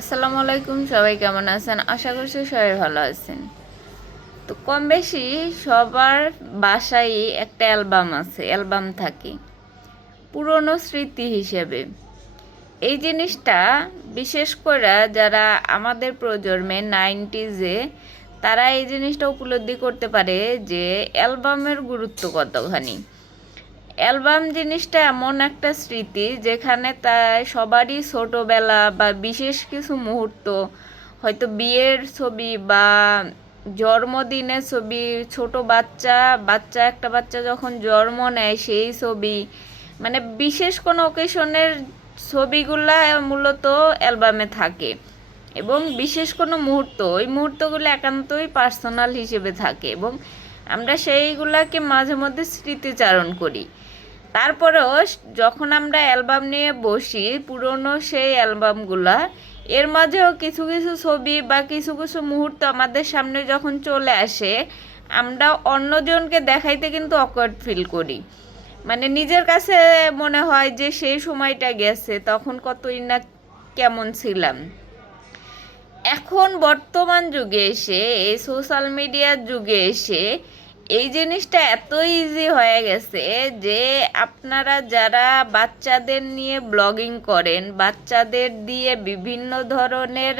আসসালামু আলাইকুম, সবাই কেমন আছেন? আশা করছি সবাই ভালো আছেন। তো কম বেশি সবার বাসায় একটা অ্যালবাম আছে, অ্যালবাম থাকে পুরনো স্মৃতি হিসেবে। এই জিনিসটা বিশেষ করে যারা আমাদের প্রজন্মে 90s-এ, তারা এই জিনিসটা উপলব্ধি করতে পারে যে অ্যালবামের গুরুত্ব কতখানি। অ্যালবাম জিনিসটা এমন একটা স্মৃতি যেখানে তাই সবারই ছোটোবেলা বা বিশেষ কিছু মুহূর্ত, হয়তো বিয়ের ছবি বা জন্মদিনের ছবি, ছোট বাচ্চা বাচ্চা একটা বাচ্চা যখন জন্ম নেয় সেই ছবি, মানে বিশেষ কোনো অকেশনের ছবিগুলা মূলত অ্যালবামে থাকে। এবং বিশেষ কোনো মুহূর্ত, ওই মুহূর্তগুলো একান্তই পার্সোনাল হিসেবে থাকে এবং আমরা সেইগুলাকে মাঝে মধ্যে স্মৃতিচারণ করি। তারপরেও যখন আমরা অ্যালবাম নিয়ে বসি, পুরনো সেই অ্যালবামগুলা, এর মাঝেও কিছু কিছু ছবি বা কিছু কিছু মুহূর্ত আমাদের সামনে যখন চলে আসে, আমরা অন্যজনকে দেখাইতে কিন্তু অকওয়ার্ড ফিল করি। মানে নিজের কাছে মনে হয় যে সেই সময়টা গেছে, তখন কতই না কেমন ছিলাম। এখন বর্তমান যুগে এসে, এই সোশ্যাল মিডিয়ার যুগে এসে এই জিনিসটা এত ইজি হয়ে গেছে যে আপনারা যারা বাচ্চাদের নিয়ে ব্লগিং করেন, বাচ্চাদের দিয়ে বিভিন্ন ধরনের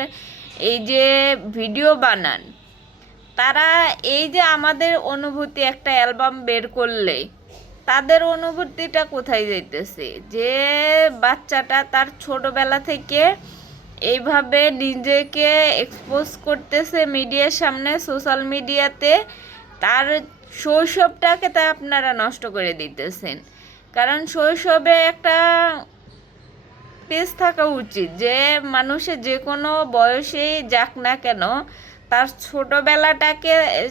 এই যে ভিডিও বানান, তারা এই যে আমাদের অনুভূতি একটা অ্যালবাম বের করলে তাদের অনুভূতিটা কোথায় যাইতেছে? যে বাচ্চাটা তার ছোটবেলা থেকে এইভাবে নিজেকে এক্সপোজ করতেছে মিডিয়ার সামনে, সোশ্যাল মিডিয়াতে, তার শৈশবটাকে তা আপনারা নষ্ট করে দিতেছেন। কারণ শৈশবে একটা পেজ থাকা উচিত যে মানুষের যে কোনো বয়সেই যাক না কেন, তার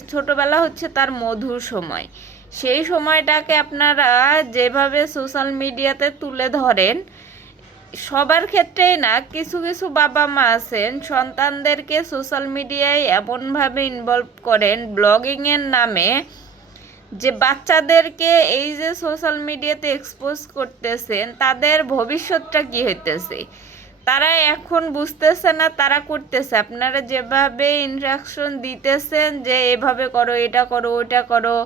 ছোটবেলা হচ্ছে তার মধুর সময়। সেই সময়টাকে আপনারা যেভাবে সোশ্যাল মিডিয়াতে তুলে ধরেন, সবার ক্ষেত্রেই না, কিছু কিছু বাবা মা আছেন সন্তানদেরকে সোশ্যাল মিডিয়ায় এমনভাবে ইনভলভ করেন ব্লগিংয়ের নামে, যে বাচ্চাদেরকে এই যে সোশ্যাল মিডিয়াতে এক্সপোজ করতেছেন, তাদের ভবিষ্যৎটা কি হইতেছে তারা এখন বুঝতেছে না, তারা করতেছে। আপনারা যেভাবে ইনস্ট্রাকশন দিতেছেন যে এভাবে করো, এটা করো, ওইটা করো,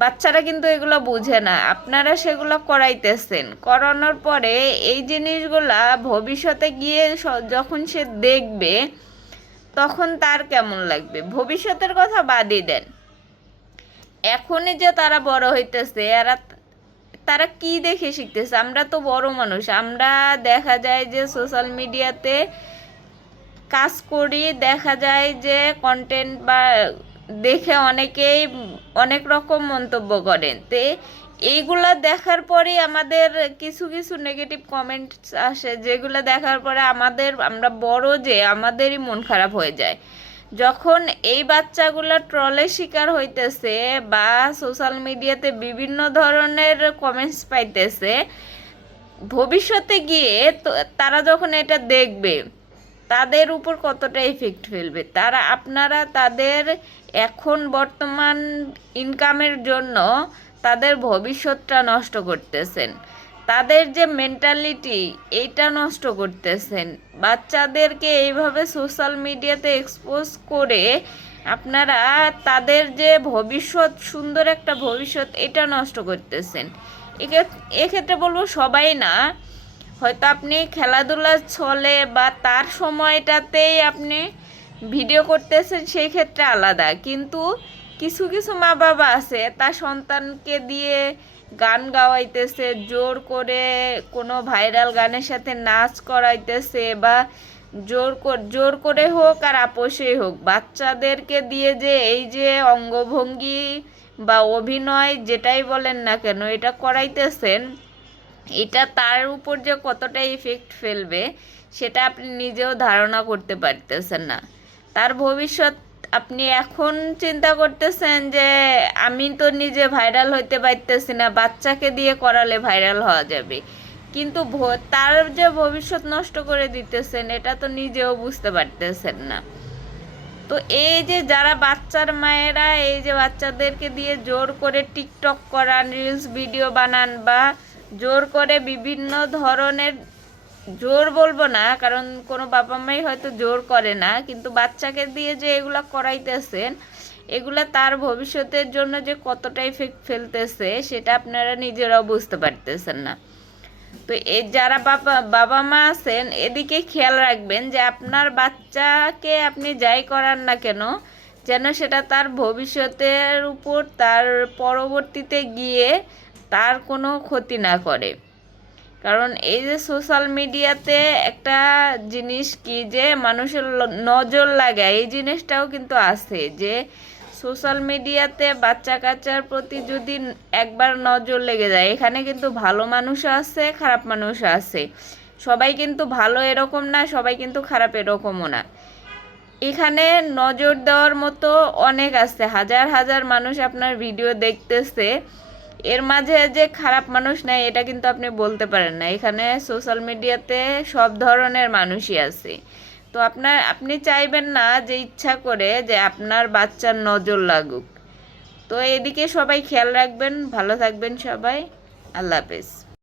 বাচ্চারা কিন্তু এগুলো বুঝে না, আপনারা সেগুলো করাইতেছেন। করানোর পরে এই জিনিসগুলা ভবিষ্যতে গিয়ে যখন সে দেখবে, তখন তার কেমন লাগবে? ভবিষ্যতের কথা বাদই দেন, এখনই যে তারা বড় হইতেছে, তারা কি দেখে শিখতেছে? আমরা তো বড় মানুষ, আমরা দেখা যায় যে সোশ্যাল মিডিয়াতে কাজ করি, দেখা যায় যে কন্টেন্ট বা দেখে অনেকেই অনেক রকম মন্তব্য করেন। তো এইগুলা দেখার পরে আমাদের কিছু কিছু নেগেটিভ কমেন্টস আসে, যেগুলো দেখার পরে আমরা বড় যে আমাদেরই মন খারাপ হয়ে যায়। যখন এই বাচ্চাগুলো ট্রলের শিকার হইতেছে বা সোশ্যাল মিডিয়াতে বিভিন্ন ধরনের কমেন্টস পাইতেছে, ভবিষ্যতে গিয়ে তো তারা যখন এটা দেখবে, তাদের উপর কতটা ইফেক্ট ফেলবে। আপনারা তাদের এখন বর্তমান ইনকামের জন্য তাদের ভবিষ্যৎটা নষ্ট করতেছেন, তাদের যে মেন্টালিটি এইটা নষ্ট করতেছেন। বাচ্চাদেরকে এইভাবে সোশ্যাল মিডিয়াতে এক্সপোজ করে আপনারা তাদের যে ভবিষ্যৎ, সুন্দর একটা ভবিষ্যৎ, এটা নষ্ট করতেছেন। এক্ষেত্রে বলবো সবাই না, হয়তো আপনি খেলাধুলার ছলে বা তার সময়টাতেই আপনি ভিডিও করতেছেন, সেই ক্ষেত্রে আলাদা। কিন্তু কিছু কিছু মা বাবা আছে তার সন্তানকে দিয়ে গান গাওয়াইতেছে, জোর কোনো ভাইরাল গানের সাথে নাচ করাইতেছে, বা জোর করে হোক আর আপোষেই হোক, বাচ্চাদেরকে দিয়ে যে এই যে অঙ্গভঙ্গি বা অভিনয় যেটাই বলেন না কেন এটা করাইতেছেন, এটা তার উপর যে কতটা ইফেক্ট ফেলবে সেটা আপনি নিজেও ধারণা করতে পারতেছেন না। তার ভবিষ্যৎ আপনি এখন চিন্তা করতেছেন যে আমি তো নিজে ভাইরাল হইতে পারতেছি না, বাচ্চাকে দিয়ে করালে ভাইরাল হওয়া যাবে, কিন্তু তার যে ভবিষ্যৎ নষ্ট করে দিতেছেন এটা তো নিজেও বুঝতে পারতেছেন না। তো এই যে যারা বাচ্চার মায়েরা এই যে বাচ্চাদেরকে দিয়ে জোর করে টিকটক করান, রিলস ভিডিও বানান, বা জোর করে বিভিন্ন ধরনের জোর বলবো না, কারণ কোনো বাবা মাই হয়তো জোর করে না, কিন্তু বাচ্চাকে দিয়ে যে এগুলা করাইতেছেন, এগুলা তার ভবিষ্যতের জন্য যে কতটা ইফেক্ট ফেলতেছে সেটা আপনারা নিজেরাও বুঝতে পারতেছেন না। তো এই যারা বাবা মা আছেন, এদিকে খেয়াল রাখবেন যে আপনার বাচ্চাকে আপনি যাই করান না কেন, যেন সেটা তার ভবিষ্যতের উপর, তার পরবর্তীতে গিয়ে তার কোনো ক্ষতি না করে। কারণ এই যে সোশ্যাল মিডিয়াতে একটা জিনিস কি, যে মানুষের নজর লাগায়, এই জিনিসটাও কিন্তু আছে, যে সোশ্যাল মিডিয়াতে বাচ্চা কাচ্চার প্রতি যদি একবার নজর লেগে যায়, এখানে কিন্তু ভালো মানুষও আছে, খারাপ মানুষও আছে। সবাই কিন্তু ভালো এরকম না, সবাই কিন্তু খারাপ এরকমও না। এখানে নজর দেওয়ার মতো অনেক আছে, হাজার হাজার মানুষ আপনার ভিডিও দেখতেছে, এর মাঝে যে খারাপ মানুষ নাই এটা কিন্তু আপনি বলতে পারেন না। এখানে সোশ্যাল মিডিয়াতে সব ধরনের মানুষই আছে। তো আপনি চাইবেন না যে ইচ্ছা করে যে আপনার বাচ্চার নজর লাগুক। তো এদিকে সবাই খেয়াল রাখবেন, ভালো থাকবেন সবাই। আল্লাহ হাফেজ।